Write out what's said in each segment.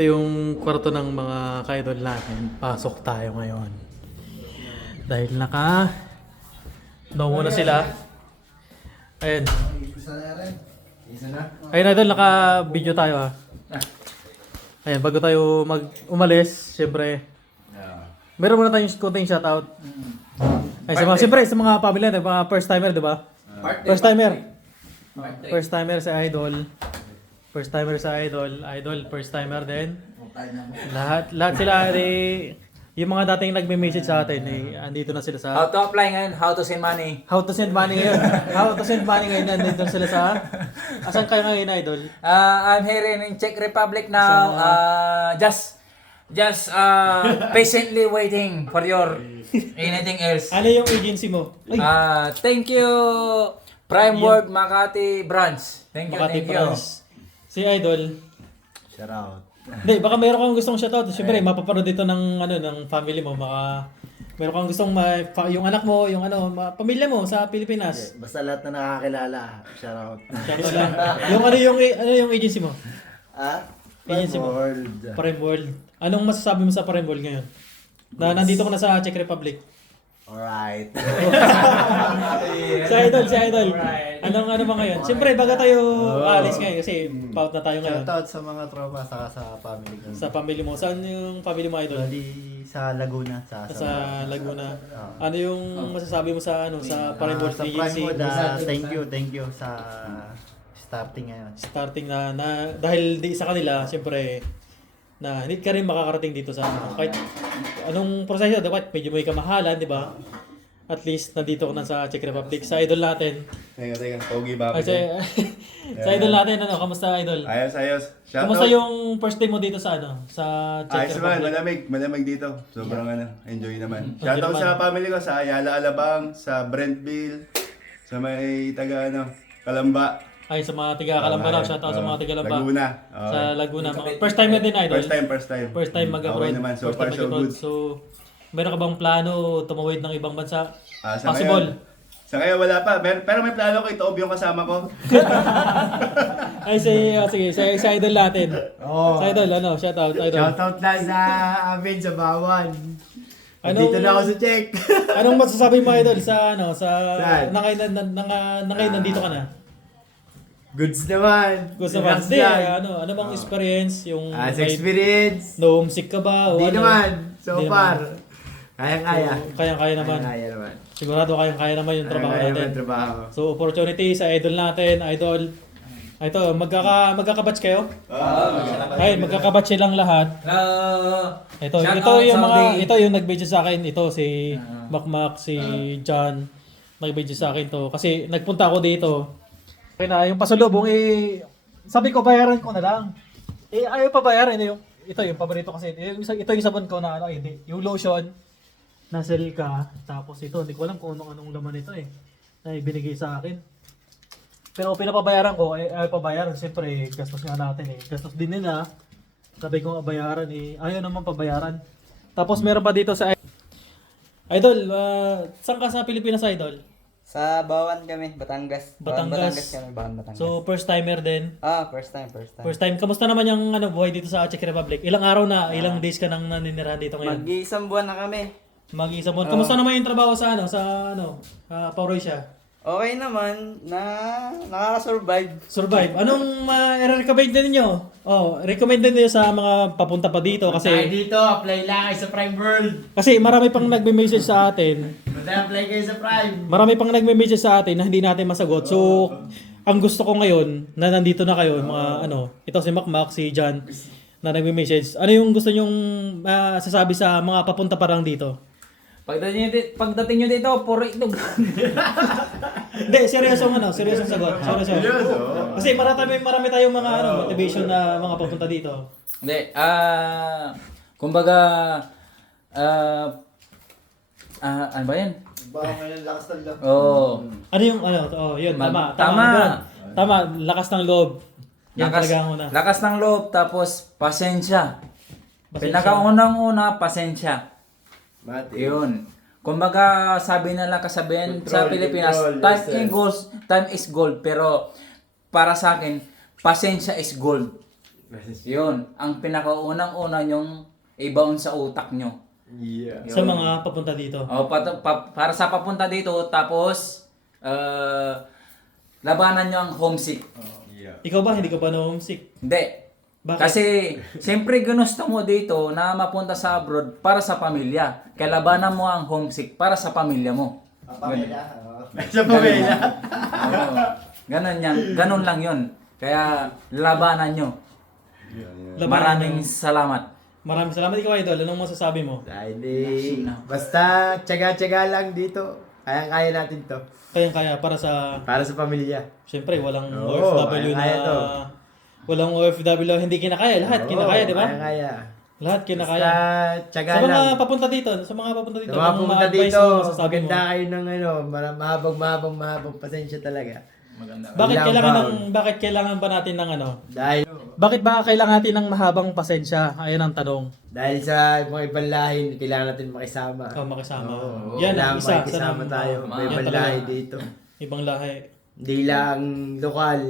Ito yung kwarto ng mga ka-idol natin. Pasok tayo ngayon. Dahil no muna sila. Ayun. Ayun idol, naka-video tayo ha. Ayun, bago tayo umalis, syempre. Meron muna tayong konting shoutout. Ay, siyempre sa mga pamilya natin, mga first timer, di ba? First timer. First timer sa idol. First timer sa idol, first timer din. Lahat sila yung mga dating nagme-message sa atin, andito na sila sa How to apply ngayon, how to send money. How to send money ngayon. How to send money ngayon, nandito sila sa asan kayo ngayon, idol? I'm here in Czech Republic now. Just patiently waiting for your anything else. Ano yung agency mo? Ay, Thank you Prime World Makati branch. Thank you, Makati thank you. France. Si idol. Shout out. Hindi, baka meron kang gustong shoutout. Siyempre, mapapanood dito ng family mo. Baka meron kang gustong yung anak mo, yung pamilya mo sa Pilipinas. Okay. Basta lahat na nakakilala, shout out. Shoutout lang. yung agency mo? Agency mo? World. Prime World. Anong masasabi mo sa Prime World ngayon? Na nandito ka na sa Czech Republic. Alright. Si idol. Ano ba ngayon? Siyempre, baga tayo aalis ngayon kasi paut na tayo ngayon. Shout out sa mga tropa saka sa family ko. Sa family mo. Saan yung family mo, idol? Bali sa Laguna. Sa Laguna. Ano yung masasabi mo sa sa Prime World Sa agency? Prime World, thank you sa starting ngayon. Starting na dahil di sa kanila, siyempre, na hindi ka rin makakarating dito sa kahit anong proseso, dapat medyo may kamahalan, di ba? At least nandito ko na sa Czech Republic. Sa idol natin. Teka, pogi ba Ay, ako? sa idol natin, kamusta idol? Ayos. Shout Kamusta out. yung first day mo dito sa sa Czech Ayos naman, Republic? malamig dito. Sobrang enjoy naman. Enjoy Shout out naman. sa family ko, sa Ayala Alabang, sa Brentville, sa may taga Kalamba. Ay, sa mga tiga Kalamba raw. Shoutout sa mga tiga Kalamba. Laguna. Sa Laguna. First time na din, idol? First time. First time mag-abroad. Okay naman, so First far time so mag-abroad. good. So, meron ka bang plano tumawid ng ibang bansa? Sa Possible. Sa ngayon wala pa, pero may plano ko ito, yung kasama ko. Ay, sige, sa idol natin. Oh. Sa idol, shoutout, idol. Shout out na sa amin sa Bawan. Anong- Dito na ako sa Czech. Anong masasabi mo, idol, sa Saan? na ngayon nandito ka na? Goods naman. Gusto ba? Relax Hindi, lang. ano bang experience? Yung Sa may experience. homesick ka ba? O Di ano? naman. So Di far. naman. Kaya-kaya. So, kaya naman. Kaya naman. Sigurado kaya naman yung trabaho Kaya natin. naman trabaho. So, opportunity sa idol natin, idol. Ito, magkakabatch kayo? Ay, magkakabatch silang lahat. Ito yung nag-video sa akin, ito si Makmak, si John. Nag-video sa akin to kasi nagpunta ako dito. Kaya na yung pasalubong sabi ko bayaran ko na lang. Ayaw pa bayaran ito yung paborito kasi ito yung sabon ko na yung lotion na Silka, tapos ito hindi ko alam kung anong laman nito na ibinigay sa akin. Pero pinapabayaran ko, ayaw pa bayaran. Siyempre, gastos nga natin gastos din nila. Sabi ko nga bayaran ayaw naman pabayaran. Tapos meron pa dito sa Idol, saan ka sa Pilipinas, Idol? Sa Bawan kami, Batangas. Batangas. Kami, Bawan, Batangas. So, first timer din. First time. First time. Kamusta naman yung buhay dito sa Czech Republic? Ilang araw na, ilang days ka nang naninirahan dito ngayon? Mag-iisang buwan na kami. Mag-isang buwan. Kamusta naman yung trabaho sa Paurosia? Okay naman, nakaka-survive. Survive. Anong recommend din ninyo? Recommend din niyo sa mga papunta pa dito kasi dito, apply lang kayo sa Prime World. kasi marami pang nagme-message sa atin. Basta apply kayo sa Prime. Marami pang nagme-message sa atin na hindi natin masagot. So, ang gusto ko ngayon na nandito na kayo, mga ito si Makmak, si John na nagme-message. Ano yung gusto nyong sasabi sa mga papunta pa lang dito? Pagdating nyo dito, puro itlog. Hindi, seryosong sagot. Seryoso. Kasi marami tayong mga motivation na mga papunta dito. Hindi, kumbaga, ano ba yan? Baka may lakas ng loob. Oo. Ano yung yun, tama. Tama. Tama, lakas ng loob. Yan talaga ang una. Lakas ng loob, tapos pasensya. Pasensya. Pinakaunang-una, pasensya. Mati. Yun. Kumbaga, sabi nila kasabihan sa Pilipinas, time is gold. Pero para sa akin, pasensya is gold. Yun, ang pinakaunang-una nyong i-bound sa utak nyo. Yeah. Sa mga papunta dito. Para sa papunta dito, tapos labanan nyo ang homesick. Ikaw ba, hindi ka ba na-homesick? Hindi. Bakit? Kasi, siyempre ginusto mo dito na mapunta sa abroad para sa pamilya. Kaya labanan mo ang homesick para sa pamilya mo. Sa pamilya. Oo. Ganon yan. Ganon lang yun. Kaya, labanan nyo. Labanan Maraming nyo. salamat. Maraming salamat, ikaw idol. Anong masasabi mo? Dahil basta tsaga-tsaga lang dito. Kaya-kaya natin to. Kayang-kaya para sa... Para sa pamilya. Siyempre, walang Oo, OFW kaya-kaya na... to. Walang OFW hindi kinakaya. Lahat kinakaya, di ba? Kaya-kaya. Lahat kinakaya. Basta tsaga Sa mga lang. papunta dito, sa mga papunta dito, Sa mga anong pumunta ma-advise dito, mo, masasabi mo? maganda kayo ng mahabang pasensya talaga. Bakit Ilang kailangan bound? bakit kailangan ba natin ng ano? Dahil Bakit ba kailangan natin ng mahabang pasensya? Ayan ang tanong. sa mga ibang lahi, kailangan natin makisama. Ikaw makisama. Oo. Yan ang Kailangan isa. makikisama tayo. Oo, May yan ibang talaga. lahi dito. Ibang lahi. Hindi lang lokal.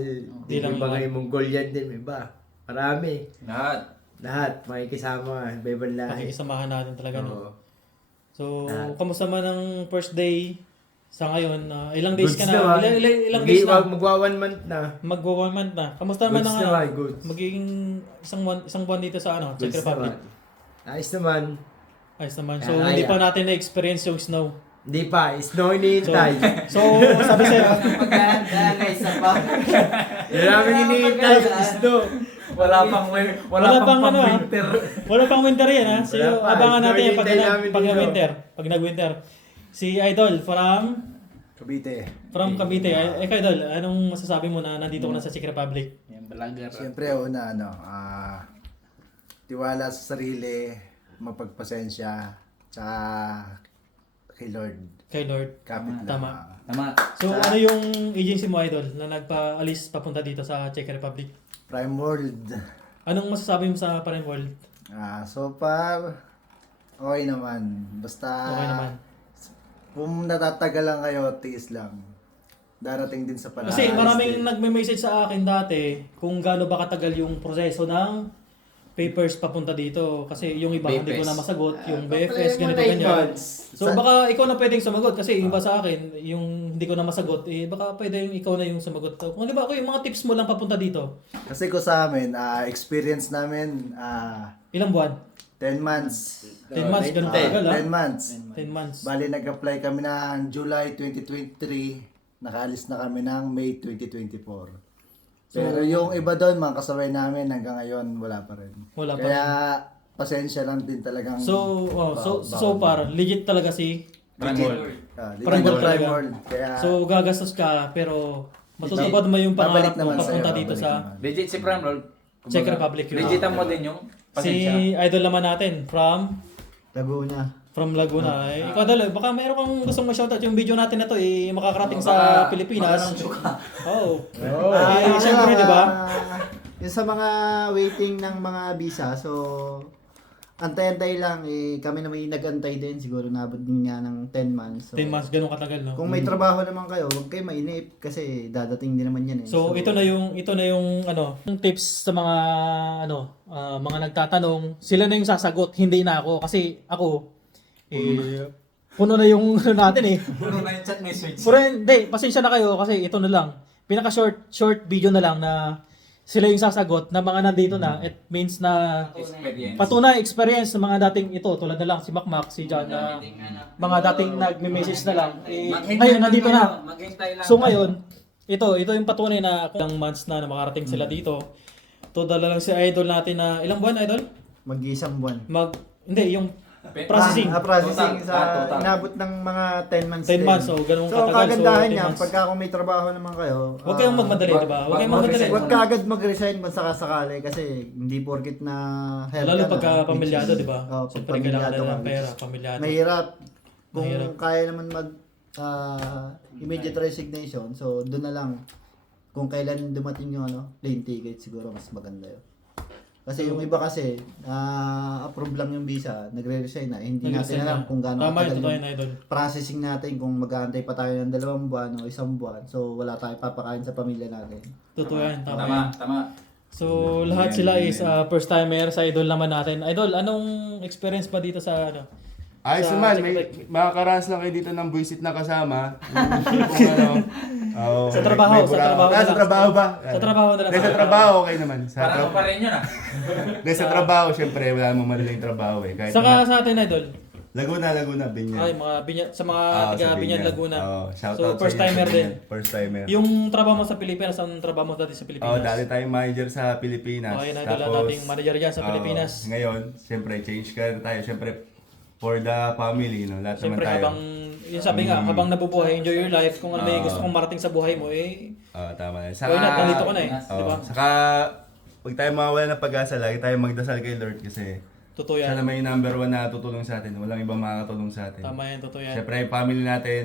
Hindi lang lang mga lokal. Mongolian din, may iba. Marami. Lahat. Makikisama. May ibang lahi. Pakikisamahan natin talaga. No? Oo. So, Lahat. kamusta man ang first day sa ngayon? Ilang days Goods ka na? naman. Ilang days na? Magwa 1 month na. Magwa 1 month na. Kamusta naman Goods ang naman, goods. magiging isang buwan dito sa Czech Goods Republic? naman. Ayos naman. Ayos naman. So, Kaya. hindi pa natin na-experience yung snow. Hindi pa. Snow So, iniintay. so sabi sa'yo, Pagkahandaan na isa pa. Yun namin iniintay. Snow. Wala pang ano, winter. wala pang winter yan ha. So, Wala pa. abangan natin yan Hinihintay namin pag dito. nag-winter. Pag nag-winter. Si Idol from Cavite. Ikaw Idol, anong masasabi mo na nandito ka na sa Czech Republic? Siyempre, una, tiwala sa sarili, mapagpasensya, sa kay Lord. Kay Lord. Kapit lang. Tama. Tama. So, ano yung agency mo Idol na nagpa-alis papunta dito sa Czech Republic? Prime World. Anong masasabi mo sa Prime World? So far, okay naman. Basta, Okay naman. kung natatagal lang kayo, tiis lang. Darating din sa panahon. Kasi maraming nagme-message sa akin dati kung gaano ba katagal yung proseso ng papers papunta dito. Kasi yung iba hindi ko na masagot, yung BFS, ganito, ganyan. So baka ikaw na pwedeng sumagot kasi yung iba sa akin, yung hindi ko na masagot, baka pwede yung ikaw na yung sumagot. Kung di ba ako yung mga tips mo lang papunta dito, Kasi ko sa amin, experience namin, ilang buwan? 10 months. 10 months, ganun katagal ha? 10 months. 10 months. Bali, nag-apply kami ng July 2023. Nakaalis na kami ng May 2024. Pero yung iba doon, mga kasabay namin, hanggang ngayon, wala pa rin. Wala pa Kaya, pasensya lang din talagang... So far, legit talaga si Prime World. Prime World talaga. World. Kaya, So gagastos ka pero matutupad mo yung babalik pangarap mo naman papunta sa'yo, dito babalik sa naman. Legit si Prime World. Czech Republic yun. Legitan mo din yung Si pasensya. idol naman natin from Laguna. Ikaw dalo, baka mayroon kang gustong ma-shoutout yung video natin na to makakarating sa Pilipinas. Oo. Siyempre, di ba? Yung sa mga waiting ng mga visa, so antay-antay lang, kami na may nag-antay din, siguro nabot din nga ng 10 months. So, 10 months, ganun katagal, no? Kung may trabaho naman kayo, huwag kayo mainip kasi dadating din naman yan eh. So, ito na yung yung tips sa mga mga nagtatanong, sila na yung sasagot, hindi na ako kasi ako puno na yung natin eh. Puno na yung chat message. Pero hindi, pasensya na kayo kasi ito na lang. Pinaka short video na lang na sila yung sasagot na mga nandito na. It means na Experience. patunay experience ng mga dating ito tulad na lang si Makmak, si John na mga dating nagme-message na lang. Ngayon nandito na. Maghintay lang. So ngayon, ito yung patunay na ilang months na makarating sila dito. To dala lang si idol natin na ilang buwan idol? Mag-isang buwan. Hindi yung processing. Processing Total. sa inabot ng mga 10 months 10 din. months, so ganun So, katagal. kagandahan 10 niya, months. pagka kung may trabaho naman kayo, Huwag kayong magmadali, di ba? Huwag kayong magmadali. Huwag ka agad mag-resign kung sakasakali kasi hindi porkit na help Lalo ka na, pagka pamilyado, which is- di ba? Oo, Siyempre pag kailangan pamilyado na ka, ng which pera, is pamilyado. Mahirap. Kung Mahirap. kaya naman mag immediate resignation, so doon na lang. Kung kailan dumating yung plane ticket, siguro mas maganda yun. Kasi yung iba kasi, approve lang yung visa, nagre-resign na. Hindi natin alam kung gaano Tama yun, katagal totoo yung yun, idol. processing natin, kung mag-aantay pa tayo ng 2 buwan o 1 buwan. So wala tayong papakain sa pamilya natin. Totoo yan, tama yan. Tama. So, lahat sila is first timer sa Idol naman natin. Idol, anong experience pa dito sa ano? Ayos Sa naman, Chick may Fil-A. makakaranas lang kayo dito ng buisit na kasama. Yung tipong ano, Sa trabaho, may sa buraot. trabaho na Sa lang. trabaho ba? Sa trabaho na lang. Dahil sa trabaho, okay naman. Parang pa rin yun Dahil sa trabaho, syempre, wala namang madaling trabaho eh. Kahit Saka naman- sa atin, Idol. Laguna, Binyan. Ay, mga sa mga Ah, taga sa Binyan, Binyan. Laguna. Shout So, out sa first inyo, timer sa din. Binyan. First timer. Yung trabaho mo sa Pilipinas, anong trabaho mo dati sa Pilipinas? Dati tayong manager sa Pilipinas. Okay, Idol, dating manager dyan sa Pilipinas. Ngayon, siyempre, change career tayo. Siyempre, for the family, no? Lahat Siyempre, naman tayo. habang, yun sabi nga, habang nabubuhay, enjoy your life. Kung ano may gusto kong marating sa buhay mo, eh, Tama na. why not? Nandito ko na eh. Di ba? Saka, huwag tayo mawawala ng pag-asa. Lagi tayo magdasal kay Lord kasi Totoo siya yan. naman yung number one na tutulong sa atin. Walang ibang makakatulong sa atin. Tama yan, totoo yan. Siyempre, yung family natin,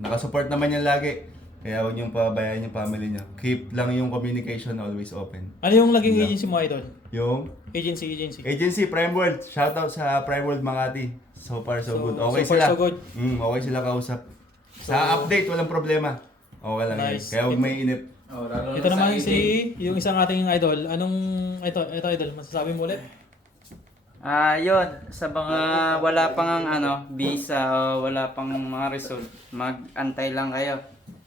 nakasupport naman yan lagi. Kaya huwag niyong pabayaan yung family niyo. Keep lang yung communication always open. Ano yung naging agency mo, Idol? Yung Agency. Prime World. Shoutout sa Prime World Makati. So far, so good. Okay so far, sila. so good. Okay sila kausap. Sa update, walang problema. Okay lang Nice. yun. Kaya huwag may inip. Ito naman yung isang ating idol. Ito idol, masasabi mo ulit? Yun, sa mga wala pang visa o wala pang mga result, mag-antay lang kayo.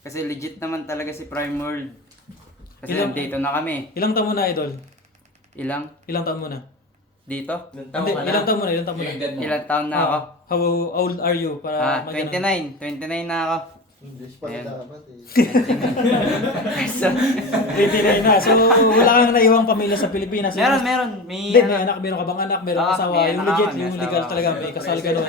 Kasi legit naman talaga si Prime World. Kasi nandito na kami. Ilang taon mo na, idol? Ilang? Ilang taon mo na? Dito? Hindi, ilang taon mo na? Ilang taon na ako? How old are you? Para 29. 29 na ako. English pala Ayan. dapat eh. So, 29 na. So, wala kang naiwang pamilya sa Pilipinas. meron. May, Hindi, may anak, meron ka bang anak, meron Ah, ka asawa. may Yung anak legit, ako, may yung legal asawa. talaga, may kasal ka doon.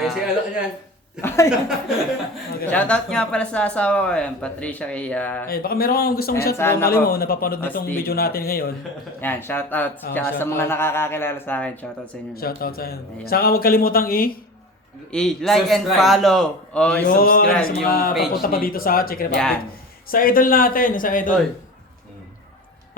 Shoutout nga pala sa asawa ko yan, Patricia kay... Ay, baka meron kang gustong Ayan, shot. sana Mali mo, po. napapanood nitong Asti. video natin ngayon. Yan, shoutout. Tsaka sa shoutout. mga nakakakilala sa akin, shoutout sa inyo. Shoutout sa inyo. Ayan. Saka huwag kalimutang Like and follow. O yun, subscribe sa mga yung page papunta pa ni- dito sa Czech Republic. Yan. Sa idol natin, sa idol. Oy.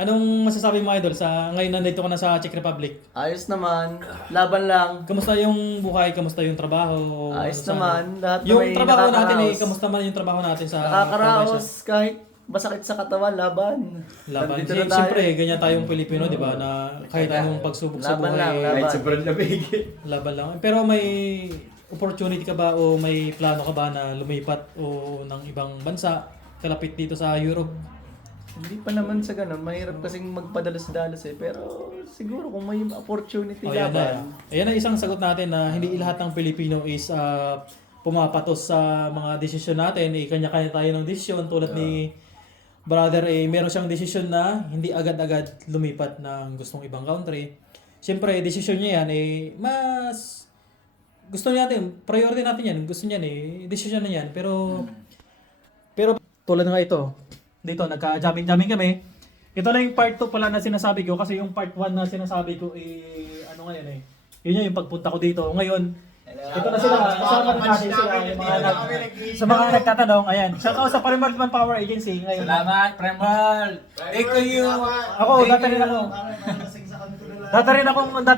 Anong masasabi mo, idol, sa ngayon nandito ka na sa Czech Republic? Ayos naman, laban lang. Kamusta yung buhay? Kamusta yung trabaho? Ayos Ano, naman, lahat na yung may trabaho natin nakakaraos. kamusta man yung trabaho natin sa Nakakaraos kahit masakit sa katawan, laban. laban? Nandito na tayo. Siyempre, ganyan tayong Pilipino, di ba? Na kahit anong pagsubok sa Laban buhay, lang, laban. sobrang lamig. laban lang. Pero may opportunity ka ba o may plano ka ba na lumipat o ng ibang bansa, kalapit dito sa Europe? Hindi pa naman sa ganun, mahirap kasing magpadalas-dalas eh. Pero siguro kung may opportunity O, yan laban. na. Ayan ang isang sagot natin na hindi lahat ng Pilipino is pumapatos sa mga desisyon natin. Kanya-kanya tayo ng desisyon tulad ni brother meron siyang desisyon na hindi agad-agad lumipat ng gustong ibang country. Siyempre, desisyon niya yan mas gusto natin, priority natin yan. Gusto niyan desisyon na yan. Pero tulad nga ito, dito nagka-jamming kami. Ito lang yung part 2 pala na sinasabi ko kasi yung part 1 na sinasabi ko ano ngayon yun yung pagpunta ko dito. Ngayon, ito na sila, kasama na natin sila yung mga sa mga nagtatanong. Ayan, shout out sa Primal Manpower Agency ngayon. Salamat, Prime World. Thank you. Ako, dati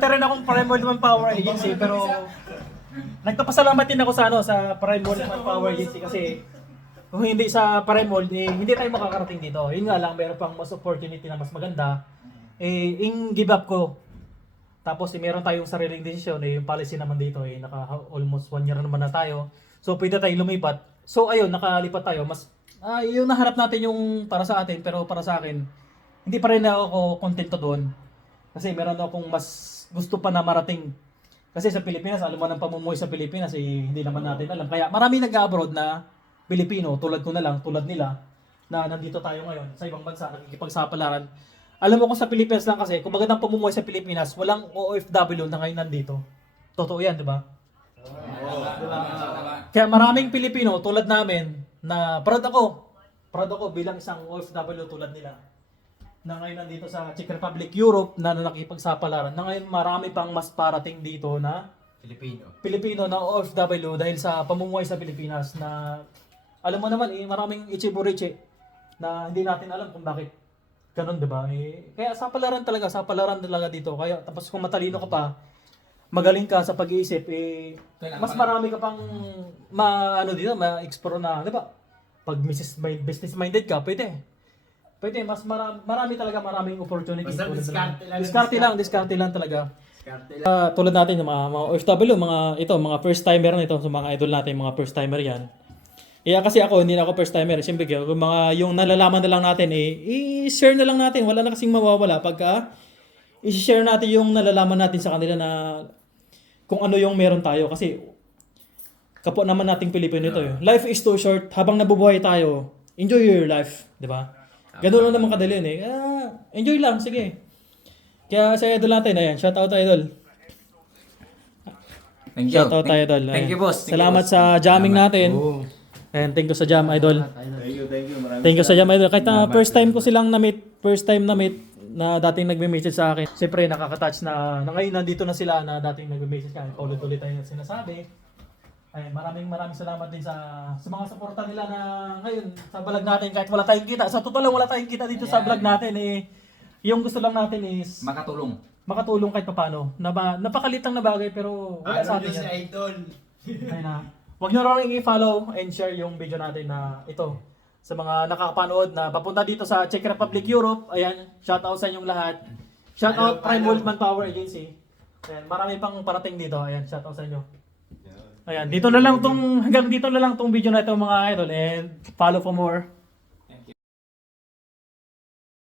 rin akong Primal Manpower Agency pero nagpapasalamat din ako sa Primal Manpower Agency kasi kung hindi sa Primal, hindi tayo makakarating dito. Yun nga lang, meron pang mas opportunity na mas maganda. Give up ko. Tapos meron tayong sariling desisyon, yung policy naman dito, naka almost 1 year naman na tayo. So pwede tayong lumipat. So ayun, nakalipat tayo. Mas yung nahanap natin yung para sa atin, pero para sa akin, hindi pa rin ako kontento doon. Kasi meron akong mas gusto pa na marating. Kasi sa Pilipinas, alam mo ng pamumuhay sa Pilipinas, hindi naman natin alam. Kaya marami nag-abroad na Pilipino, tulad nila, na nandito tayo ngayon sa ibang bansa, nakikipagsapalaran. Alam mo kung sa Pilipinas lang kasi, kung magandang pamumuhay sa Pilipinas, walang OFW na ngayon nandito. Totoo yan, di ba? Kaya maraming Pilipino tulad namin na proud ako bilang isang OFW tulad nila na ngayon nandito sa Czech Republic, Europe na nakikipagsapalaran. Na ngayon marami pang mas parating dito na Pilipino na OFW dahil sa pamumuhay sa Pilipinas na alam mo naman maraming ichiburiche na hindi natin alam kung bakit ganun, 'di ba? Kaya sapalaran talaga dito. Kaya tapos kung matalino ka pa, magaling ka sa pag-iisip, mas marami ka pang ma-explore na, 'di ba? Pag business minded ka, pwede. Pwede, mas marami talaga, maraming opportunities. Basta Diskarte lang talaga. Diskarte lang. Tulad natin, yung mga OFW, mga first timer na ito, so mga idol natin, mga first timer yan. Kasi ako, hindi na ako first timer. Siyempre, yung nalalaman na lang natin, i-share na lang natin. Wala na kasing mawawala. Pagka i-share natin yung nalalaman natin sa kanila na kung ano yung meron tayo. Kasi kapwa naman nating Pilipino ito. Life is too short. Habang nabubuhay tayo, enjoy your life. Di ba? Ganun lang naman kadali yun enjoy lang, sige. Kaya sa idol natin, ayan, shout out idol. Thank you. Shout out idol. Thank you, boss. Salamat sa jamming natin. And thank you sa jam idol. Thank you. Maraming Thank you sa jam idol. Kahit na first time ko silang first time na meet na dating nagme-message sa akin. Siyempre nakaka-touch na ngayon nandito na sila na dating nagme-message ka. Ulit-ulit tayo na sinasabi. Ay, maraming salamat din sa mga suporta nila na ngayon sa vlog natin kahit wala tayong kita. Sa totoo lang wala tayong kita dito sa vlog natin yung gusto lang natin is makatulong kahit papaano. Napakalitang na bagay pero wala sa atin Si yan. Idol. Ayun na. Huwag nyo rin i-follow and share yung video natin na ito. Sa mga nakakapanood na papunta dito sa Czech Republic, Europe. Ayan, shoutout sa inyong lahat. Shoutout Prime World Manpower Agency. Ayan, marami pang parating dito. Ayan, shoutout sa inyo. Ayan, hanggang dito na lang tong video na ito mga idol and follow for more.